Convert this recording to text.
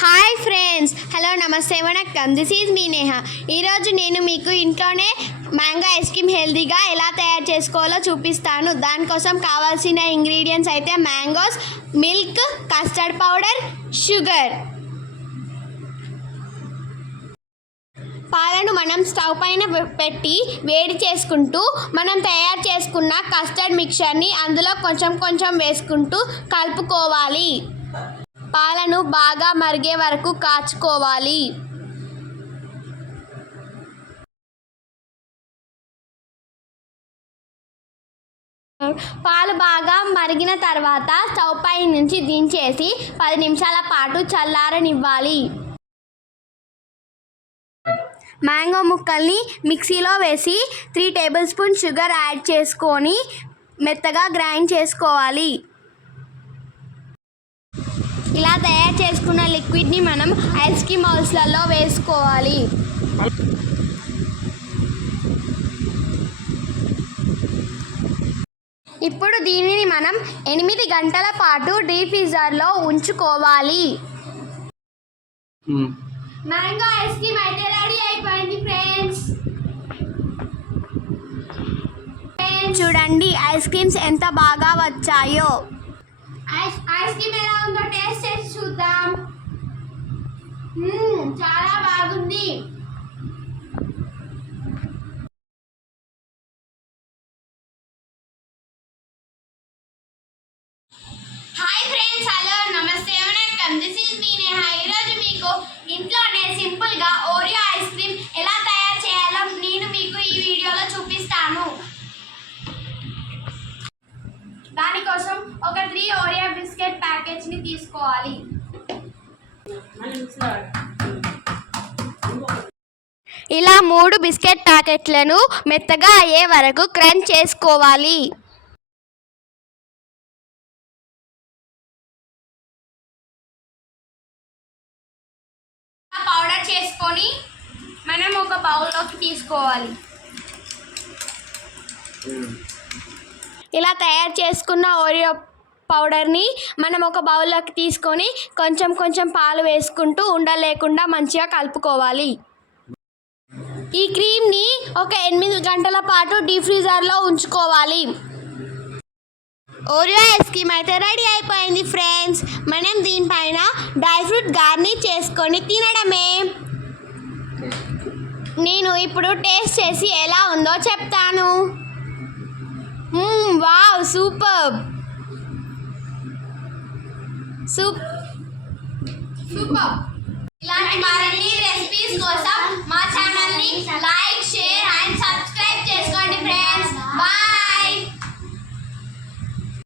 Hi friends hello నమస్తే వణక్కం this is మీ నేహ ఈరోజు నేను మీకు ఇంట్లోనే మ్యాంగో ఐస్ క్రీమ్ హెల్తీగా ఎలా తయారు చేసుకోవాలో చూపిస్తాను. దానికోసం కావాల్సిన ఇంగ్రీడియంట్స్ అయితే mangoes milk custard powder sugar. పాలను మనం స్టవ్ పైన పెట్టి వేడి చేసుకుంటూ మనం తయారు చేసుకున్న కస్టర్డ్ మిక్చర్ని అందులో కొంచెం కొంచెం వేసుకుంటూ కలుపుకోవాలి. పాలను బాగా మరిగే వరకు కాచుకోవాలి. పాలు బాగా మరిగిన తర్వాత స్టవ్ పై నుంచి దించేసి పది నిమిషాల పాటు చల్లారనివ్వాలి. మ్యాంగో ముక్కల్ని మిక్సీలో వేసి three table spoon sugar add చేసుకొని మెత్తగా గ్రైండ్ చేసుకోవాలి. ఇలా తయారు చేసుకున్న లిక్విడ్ని మనం ఐస్ క్రీమ్ హౌస్లలో వేసుకోవాలి. ఇప్పుడు దీనిని మనం ఎనిమిది గంటల పాటు డీప్ ఫ్రీజర్లో ఉంచుకోవాలి. మ్యాంగో ఐస్ క్రీమ్ అయితే రెడీ అయిపోయింది ఫ్రెండ్స్ చూడండి ఐస్ క్రీమ్స్ ఎంత బాగా వచ్చాయో. ఐస్ క్రీమ్ ఎలా ఉందో టేస్ట్ చేసి చూద్దాం. చాలా బాగుంది. హాయ్ ఫ్రెండ్స్ హలో నమస్తే వనక్కం దిస్ ఈజ్ మీ నేహా ఈరోజు మీకు ఇంట్లోనే సింపుల్గా ఓరియో ఐస్ క్రీమ్ ఎలా తయారు చేయాలో నేను మీకు ఈ వీడియోలో చూపి ఒక త్రీ ఓరియో బిస్కెట్ ప్యాకేజ్ని తీసుకోవాలి. ఇలా మూడు బిస్కెట్ ప్యాకెట్లను మెత్తగా అయ్యే వరకు క్రంచ్ చేసుకోవాలి. పౌడర్ చేసుకొని మనం ఒక బౌల్లోకి తీసుకోవాలి. ఇలా తయారు చేసుకున్న ఓరియో పౌడర్ని మనం ఒక బౌల్లోకి తీసుకొని కొంచెం కొంచెం పాలు వేసుకుంటూ ఉండలేకుండా మంచిగా కలుపుకోవాలి. ఈ క్రీమ్ని ఒక ఎనిమిది గంటల పాటు డీప్ ఫ్రీజర్లో ఉంచుకోవాలి. ఓరియో ఐస్ క్రీమ్ అయితే రెడీ అయిపోయింది ఫ్రెండ్స్. మనం దీనిపైన డ్రై ఫ్రూట్ గార్నిష్ చేసుకొని తినడమే. నేను ఇప్పుడు టేస్ట్ చేసి ఎలా ఉందో చెప్తాను. Wow super. సూప్ సూపర్ ఇలాంటి మరిన్ని రెసిపీస్ కోసం మా ఛానల్ని లైక్